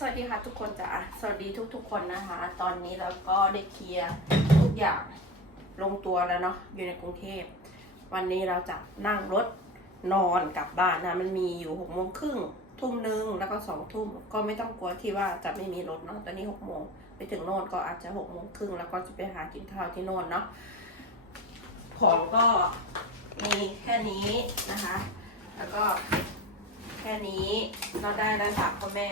สวัสดีค่ะทุกคนจ้ะสวัสดีทุก ๆ คนนะคะ ตอนนี้เราก็ได้เคลียร์ทุกอย่างลงตัวแล้วเนาะอยู่ในกรุงเทพ วันนี้เราจะนั่งรถนอนกลับบ้านนะ มันมีอยู่หกโมงครึ่งทุ่มหนึ่งแล้วก็สองทุ่มก็ไม่ต้องกลัวที่ว่าจะไม่มีรถเนาะตอนนี้หกโมงไปถึงโน่นก็อาจจะหกโมงครึ่งแล้วก็จะไปหากินข้าวที่โน่นเนาะของก็มีแค่นี้นะคะ แล้วก็แค่นี้เราได้แล้วจากพ่อแม่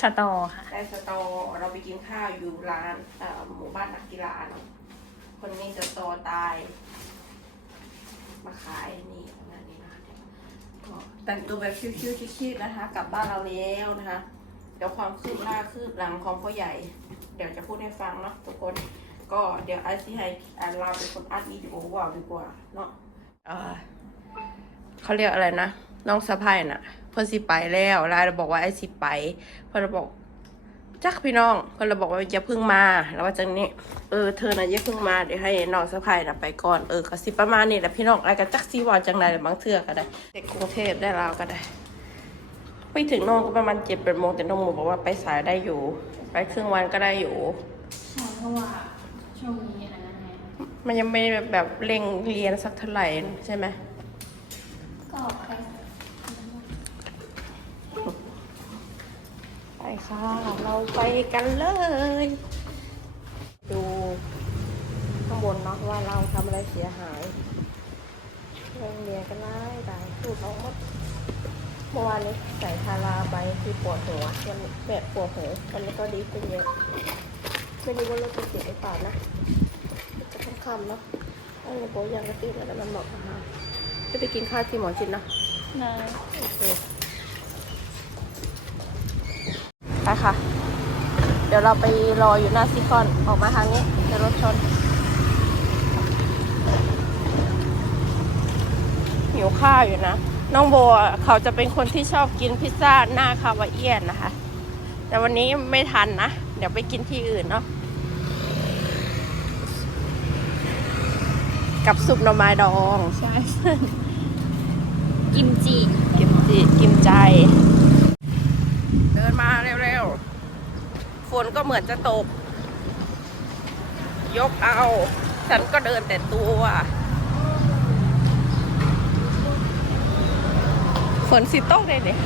สตอค่ะ ได้สตอเราไปกินข้าวอยู่ร้านเอ่อหมู่บ้านนักกีฬาเนาะคนนี้สตอตาย มาขายนี่ประมาณนี้นะคะก็แต่งตัวแบบชิวๆชิคๆนะคะ กลับบ้านเราแล้วนะคะ เดี๋ยวความคืบหน้าคืบหลังของพ่อใหญ่ เดี๋ยวจะพูดให้ฟังเนาะทุกคน ก็เดี๋ยวไอซีให้อ่าเราเป็นคนอัดวิดีโอว่าดีกว่าเนาะ เอ่อเขาเรียกอะไรนะ น้องสะพายน่ะเพิ่นสิไปแล้วไลน์เราบอกว่าไอสิไปเพิ่นเราบอกจักพี่น้องเพิ่นเราบอกว่าอย่าเพิ่งมา แล้วว่าจังนี้เออเธอน่ะอย่าเพิ่งมาเดี๋ยวให้น้องสะพายน่ะไปก่อนเออก็สิประมาณนี้แหละพี่น้องอะไรก็จักสิว่าจังไดบางเทื่อก็ได้เด็กกรุงเทพได้ลาวก็ได้ ไปถึงโน่นก็ประมาณเจ็ดแปดโมงแต่น้องหมูบอกว่าไปสายได้อยู่ ไปครึ่งวันก็ได้อยู่ใช่เพราะว่าช่วงนี้อันนั้นไงมันยังไม่แบบเร่งเรียนสักเท่าไหร่ใช่ไหมก็ไป ไปค่ะ เราไปกันเลย ดูข้างบนเนาะว่าเราทำอะไรเสียหายโรงเรียนกันได้ได้สูดออกหมดเมื่อวานนี้ใส่ทาราไปที่ปวดหัววันนี้แบบปวดหัววันนี้ก็ดีขึ้นเยอะไม่รู้ว่ารถจะติดหรือเปล่านะจะค่ำๆเนาะอันนี้โบยังกระติดแล้วมันเหมาะกับเราจะไปกินข้าวที่หมอชินเนาะนะโอเคไป ค่ะ เดี๋ยวเราไปรออยู่หน้าซิคอนออกมาทางนี้เดี๋ยวรถชน หิวข้าวอยู่นะ น้องโบอะเขาจะเป็นคนที่ชอบกินพิซซ่าหน้าคาวาเอียนนะคะ แต่วันนี้ไม่ทันนะ เดี๋ยวไปกินที่อื่นเนาะกับซุปหน่อไม้ดองใช่กิมจิกิมจิกิมใจ เดินมาเร็วๆฝ นก็เหมือนจะตก ยกเอา ฉันก็เดินแต่ตัวฝนสิตกเลยเนี่ย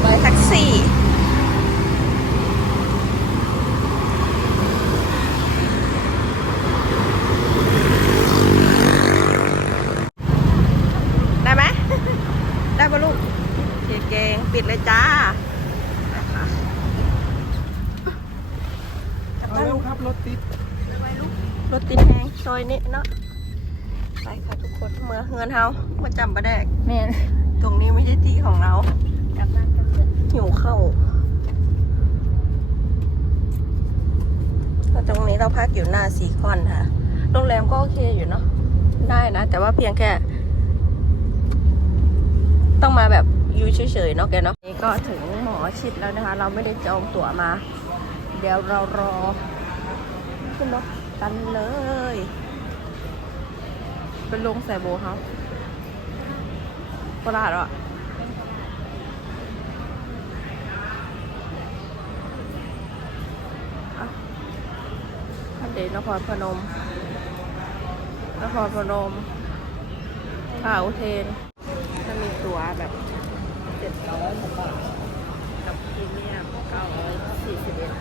ไปแท็กซี่ ได้ไหม ได้ปะลูกเกเกงปิด เลยจ้าไปค่ะเอาเร็วครับรถติดรถติดแหงซอยนี้เนาะไปค่ะทุกคนเมื่อเงินเฮามาจำประแดกแม่นตรงนี้ไม่ใช่ที่ของเรากลับบ้านกันเถอะหิวเข้าแล้วตรงนี้เราพักอยู่หน้าซีคอนค่ะ โรงแรมก็โอเคอยู่เนาะ ได้นะ แต่ว่าเพียงแค่ ต้องมาแบบอยู่เฉยๆเนาะแกเนาะนี่ ก็ถึงหมอชิดแล้วนะคะ เราไม่ได้จองตั๋วมา เดี๋ยวเรารอขึ้นรถกันเลยเป็นลงใส่โบเขาโคราชเหรออะอันเดนครพนม นครพนมข่าอุเทนจะมีตั๋วแบบ เจ็ดร้อยบาทกับพรีเมียมเก้าร้อยสี่สิบเอ็ด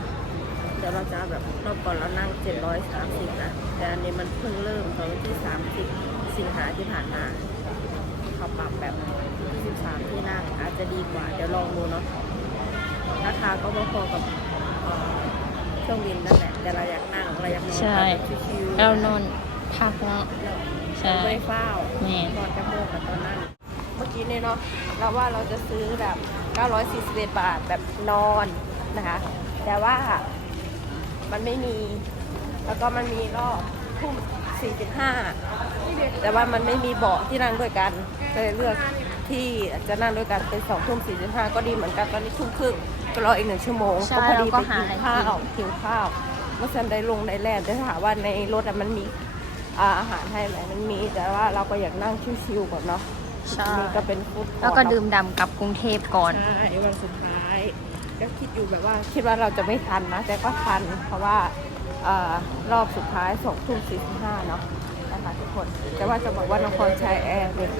เดี๋ยวเราจะแบบรอบก่อนเรานั่งเจ็ดร้อยสามสิบนะ แต่อันนี้มันเพิ่งเริ่มตอนวันที่สามสิบสิงหาที่ผ่านมาเขาปรับแบบยี่สิบสามที่นั่งอาจจะดีกว่า เดี๋ยวลองดูเนาะราคาก็พอๆกับเอ่อเครื่องบินนั่นแหละแต่เราอยากนั่งเราอยากนอนใช่แบบชิวๆเรานอนพักเนาะใช่ไม่เฝ้าแม่ตอนจะโมงกับตอนนั้น เมื่อกี้เนี่ยเนาะเราว่าเราจะซื้อแบบ 941 บาทแบบนอนนะคะ แต่ว่ามันไม่มี แล้วก็มันมีรอบทุ่ม45 แต่ว่ามันไม่มีเบาะที่นั่งด้วยกันก็เลยเลือกที่จะนั่งด้วยกันเป็น2ทุ่ม45 ก็ดีเหมือนกันตอนนี้ทุ่มครึ่งก็รออีกหนึ่งชั่วโมงใช่ก็พอดีแล้วก็ไปหากินอะไรกินข้าวกินข้าวเมื่อฉันได้ลงได้แล่นได้ถามว่าในรถอะมันมีอ่าอาหารให้ไหมมันมีแต่ว่าเราก็อยากนั่งชิวๆก่อนเนาะ ใช่นี่ก็เป็นฟู้ดคอร์ทแล้วก็เนาะดื่มด่ำกับกรุงเทพก่อน ใช่วันสุดท้ายก็คิดอยู่แบบว่าคิดว่าเราจะไม่ทันนะ แต่ก็ทันเพราะว่าเอ่อรอบสุดท้ายสองทุ่มสี่สิบห้าเนาะนะคะทุกคน แต่ว่าจะบอกว่านครชัยแอร์เนี่ย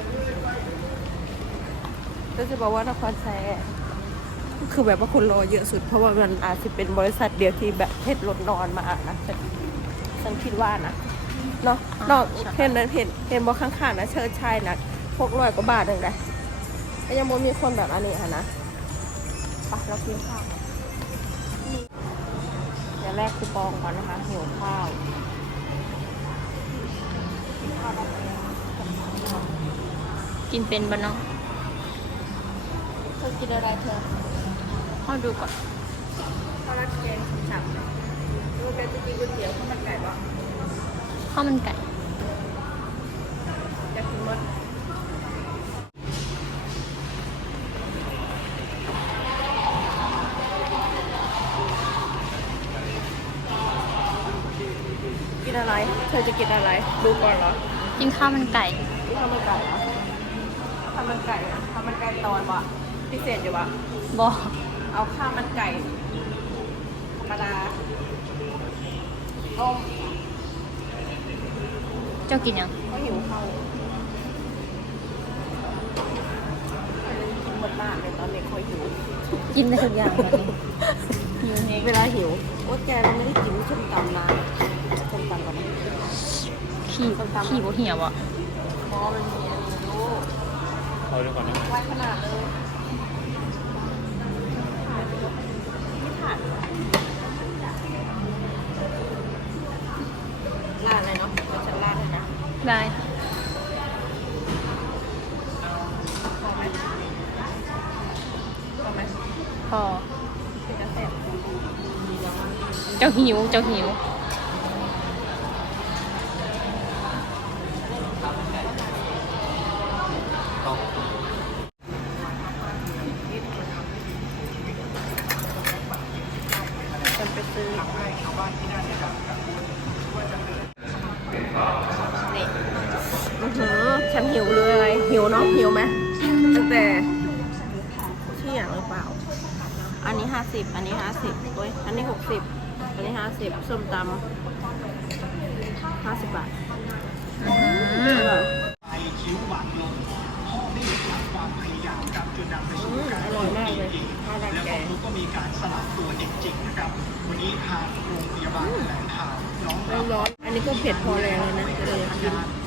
ก็จะบอกว่านครชัยแอร์ก็คือแบบว่าคุณรอเยอะสุด เพราะว่ามันอาจจะเป็นบริษัทเดียวที่แบบเทศรถนอนมานะฉันฉันคิดว่านะเนาะนอกใช่เห็นนั้นเห็นเห็นบอกข้างๆนะเชิดชัยนะ พวกร้อยกว่าบาทหนึ่งได้แต่ยังบ่มีคนแบบอันนี้ค่ะนะไปเรากินข้าวกันเดี๋ยวแรกคูปองก่อนนะคะหิวข้าวกินข้าวได้ไหมกินเป็นบ้านเนาะเธอกินอะไรเธอข้อดูก่อนข้าวราดแกงฉ่ำๆดูเป็นจะกินก๋วยเตี๋ยวข้าวมันไก่บ้างข้าวมันไก่อยากกินมด กินอะไร เธอจะกินอะไร ดูก่อนเหรอกินข้าวมันไก่ ข้าวมันไก่เหรอข้าวมันไก่อะข้าวมันไก่ตอนวะพิเศษอยู่วะบอกเอาข้าวมันไก่ธรรมดาต้มเจ้ากินยังก็หิวข้าวกินหมดมากเลยตอนเด็กคอยหิวกินได้ทุกอย่างแบบนี้อยู่เองเวลาหิวโอ๊ตแกเราไม่ได้กินส้มตำนาน ส้มตำก่อนนะขี่ขี่บ่เหี่ยวอะเพราะมันมีอันนี้ลูกเอาเดี๋ยวก่อนนะไว้ขนาดเลยไม่ผ่านลาดเลยเนาะเดี๋ยวฉันลาดให้นะได้พอไหมพอไหมพอเป็นกระแสเจ้าหิว เจ้าหิว อันนี้หกสิบอันนี้ห้าสิบส้มตำห้าสิบบาทอืมอร่อยไอคิ้วหวานลงพ่อได้เห็นความพยายามครับจนนำไปสู่การอร่อยมากเลยข้าวราดแล้วแกก็งก็มีการสลับตัวจริงๆนะครับ วันนี้ทางโรงพยาบาลแถลงข่าวน้องร้อนร้อนๆอันนี้ก็เผ็ดพอแรงเลยนะจะเลย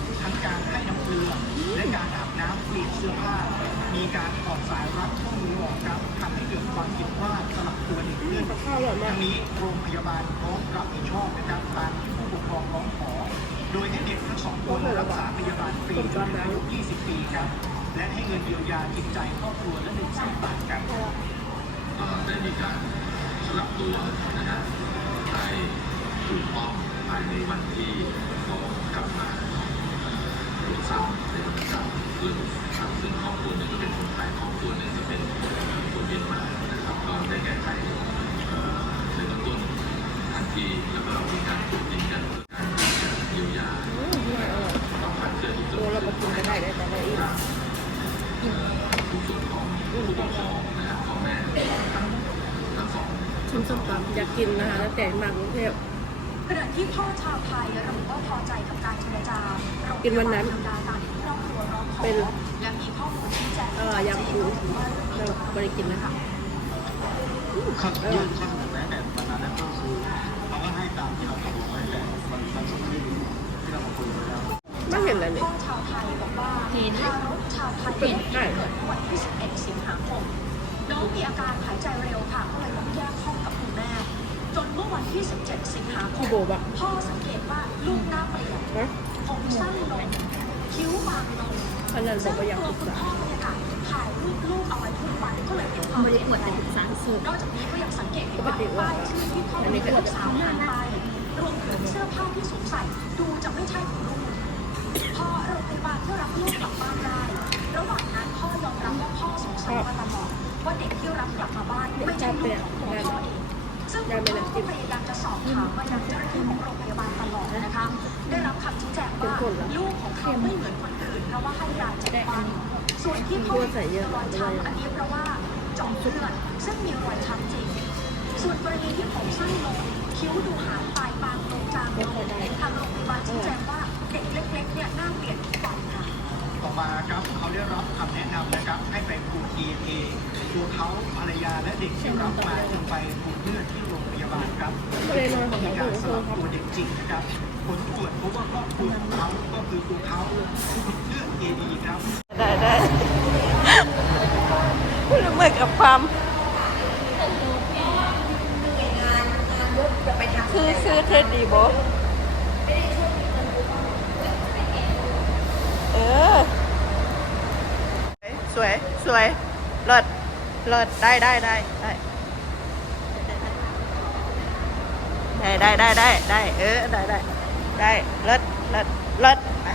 มรับผิดชอบนะครับตามที่ผู้ปกครองร้องขอ โดยให้เด็กทั้งสองคนรักษาพยาบาลฟรีจนอายุ 20 ปีครับ และให้เงินเยียวยาจิตใจครอบครัวละ1 0 0 0 0บาทครับได้มีการสลับตัวนะฮะให้ถูกต้องภายในวันที่เขากลับมาตรวจซ้ำในวันที่สามซึ่งครับซึ่งครอบครัวหนึ่งก็เป็นคนไทยครอบครัวหนึ่งก็เป็นคนเมียนมานะครับก็ได้แก้ไข ทันทีแล้วก็มีการตรวจยืนยันการเยียวยาต้องการเชื่อที่สุดูดแล้วก็กินกันได้ได้แต่ละอีกทุกส่วนของผู้ปกครองนะครับพ่อแม่ทั้งสองชิมส้มตำอยากกินนะคะตั้งแต่มากรุงเทพขณะที่พ่อชาวไทยระบุว่าพอใจกับการเจรจากินวันนั้นตามที่ครอบครัวร้องขอเป็นและมีข้อมูลชี้แจ้งเออยำปูเราไม่ได้กินนะคะข้าว เห็นเลยนี่พ่อชาวไทยบอกว่าเห็น ทารกชาวไทยเห็นใช่เกิดเมื่อวันที่ 11 สิงหาคม น้องมีอาการหายใจเร็วค่ะ ก็เลยต้องแยกห้องกับคุณแม่ จนเมื่อวันที่ 17 สิงหาคพี่ม โบบอก พ่อสังเกตว่าลูกหน้าเปลี่ยนนะผมสั้นลงคิ้วบางลงอันนั้นบซึ่อกงว่าอยากตัวศึกคุณษา พ่อเนี่ยค่ะถ่ายรูปลูกเอาไว้ทุกวันก็เลยเป็นความไม่ได้เห็นปวดใจแต่สารสูนอกจากนี้ก็ยังสังเกตเห็นว่าป้ายชื่อที่พ่อมีลูกสาวหายไปรวมถึงเสื้อผ้าที่สวมใส่ ดูจะไม่ใช่ของลูก พอโรงพยาบาลก็รับลูกกลับบ้านได้ระหว่างนั้นพ่อยอมรับว่าพ่อสงสัยมาตลอดว่าเด็กที่รับกลับมาบ้านไม่ใช่ลูกของตัวพ่อเองซึ่งได้ไหมนะก็พยายามจะสอบถามมายังเจ้าหน้าที่ของโรงพยาบาลตลอดนะคะได้รับคำชี้แจงว่าลูกของเขาไม่เหมือนคนอื่นเพราะว่าให้ยาเจ็ดวันส่วนที่เขาเห็นรอยช้ำอันนี้เพราะว่าจาะเลือดซึ่งมีรอยช้ำจริงส่วนกรณีที่ผมสั้นลงคิ้วดูหายไปบางลงจางลงทางโรงพยาบาลชี้แจงว่า เด็กเล็กๆเนี่ยหน้าเปลี่ยนทุกวันค่ะ ต่อมาครับเขาได้รับคำแนะนำนะครับ ให้ไปปูทีเอตัวเขาภรรยาและเด็กที่รับมาจึงไปปูเลือดที่โรงพยาบาลครับก็เลยนอนของมีเขาการเอสอลับครับตัวเด็กจริงนะครับผลตรวจพบว่าครอบครัวของเขาก็คือตัวเขาเลือดเอดีครับ ได้ได้เหมือนกับความคือคือเทดดีโบ เออ สวย สวย เลิศ เลิศได้ได้ได้ได้ได้ได้ได้ได้ได้เออได้ได้ได้เลิศเลิศเลิศไป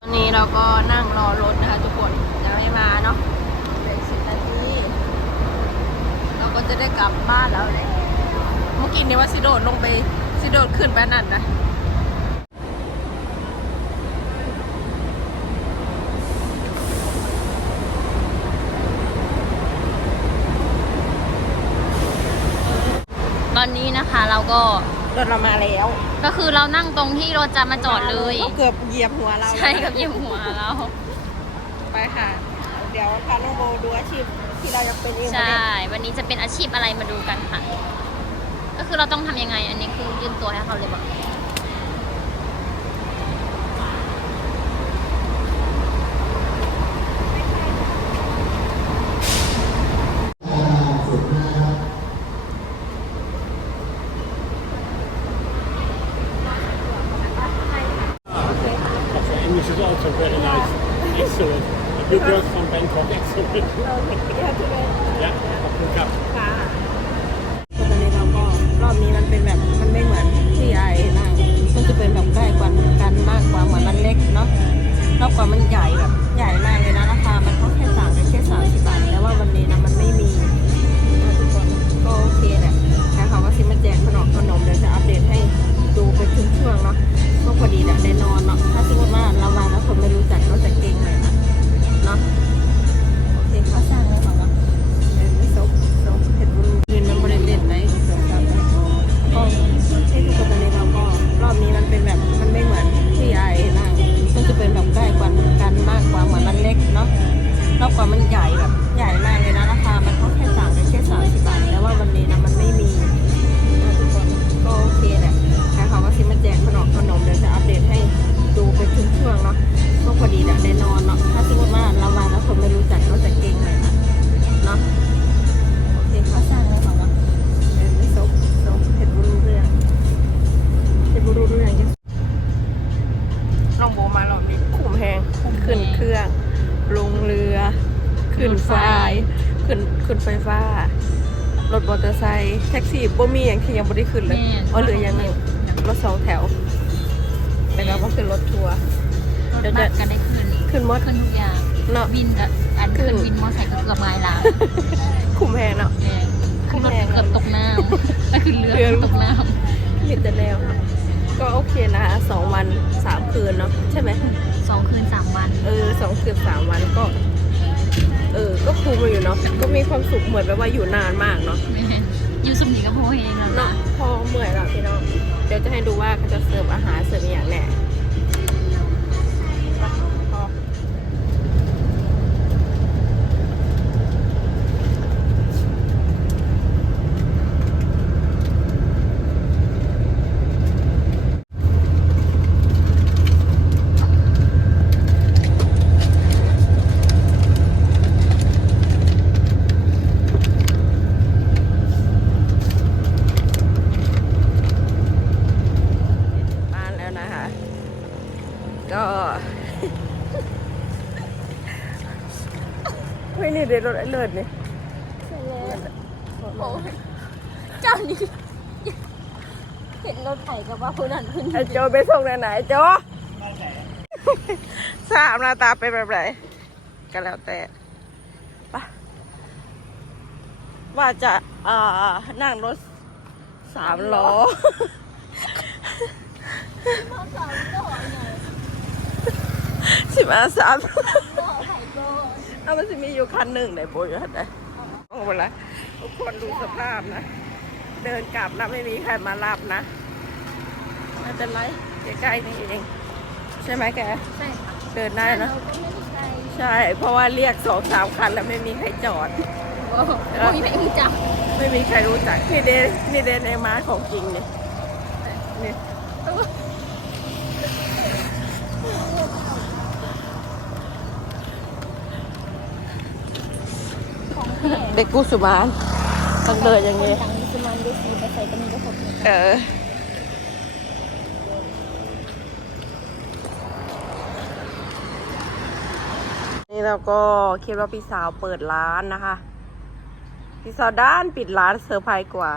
ตอนนี้เราก็นั่งรอรถนะคะทุกคนยังไม่มาเนาะเหลือสิบนาที เราก็ จะได้กลับบ้านแล้วแหละเมื่อกี้นี่ว่าสิโดดลงไปสิโดดขึ้นไปนั่นนะตอนนี้นะคะเราก็รถเรามาแล้ว ก็คือเรานั่งตรงที่รถจะมาจอดเลยก็เกือบเหยียบหัวเราใช่กับยิ้มหัวเรา ไปค่ะ เดี๋ยวพาน้องโบดูอาชีพ ที่เราอยากเป็นเองใช่ วันนี้จะเป็นอาชีพอะไรมาดูกันค่ะ ก็คือเราต้องทำยังไง อันนี้คือยื่นตัวให้เขาเลยบอก ไซค์แท็กซี่บ่มีอย่างที่ยังบ่ได้ขึ้นเลยแม่อ๋อเหลืออย่างหนึงรถสองแถวแล้วก็มาขึ้นรถทัวร์ รถเดี๋ยวบัจะสกันได้ขึ้นขึ้นมดขึ้นทุกอย่าง เนาะ วินก็อันขึ้ขึ้นนวินมอไซค์ก็เกือบไม้ลาขุมแหงเนาะ แม่ขึ้นรถเกือบตกน้ำไปขึ้นเรือเรือเกือบตกน้มีแต่แนวเนาะก็โอเคนะคะสองวันสามคืนเนาะใช่ไหมำสองคืนสามวัน เออสองคืนสามวันก็ เออ ก็คุ้มอยู่เนาะ ก็มีความสุขเหมือนแบบว่าอยู่นานมากเนาะแม่อยู่สมนีกับโพเองแล้วเนาะนะพอเมื่อยแล้วพี่น้อง เดี๋ยวจะให้ดูว่าเขาจะเสิร์ฟอาหารเสิร์ฟอหย่างแน่พอบ้านแล้วนะคะ ก็ เฮ้ยนี่เดี๋ยวรถไอ้เลิศนี่โอ้ยเจ้านี่เห็นรถไถกับว่าคนนั้นคนไอ้นี้โจไปส่งไหนไหนโจสามหน้าตาเป็นแบบไหนก็แล้วแต่ปะว่าจะอ่านั่งรถสามล้อสิบอาสาม เอามันจะมีอยู่คันหนึ่งไหนโบอยู่คันไหนโอ้โหละทุกคนดูสภาพนะ เดินกลับนะไม่มีใครมารับนะไม่เป็นไรใกล้ๆนี่เอง ใช่ไหมแก ใช่ค่ะเดินได้นะเราก็ไม่ได้ใช่ใช่ เพราะว่าเรียกสองสามคันแล้วไม่มีใครจอดโอ้โหมีไม่รู้จัก ไม่มีใครรู้จักนี่เดนนี่เดนในม้าของจริงเนี่ยนี่ ของแท้ เด็กกุสุมานต้องเดินอย่างนี้ดังมิสมันดูซีไปใส่ก็มีก็หกเออ นี่เราก็คิดว่าพี่สาวเปิดร้านนะคะ พี่สาวด้านปิดร้านเซอร์ไพรส์กว่า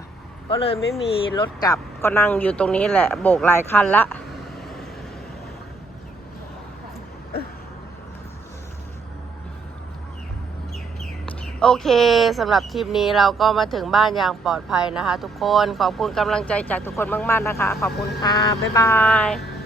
ก็เลยไม่มีรถกลับก็นั่งอยู่ตรงนี้แหละ โบกหลายคันละ โอเคสำหรับทริปนี้เราก็มาถึงบ้านอย่างปลอดภัยนะคะ ทุกคนขอบคุณกำลังใจจากทุกคนมาก ๆ นะคะ ขอบคุณค่ะ บ๊ายบาย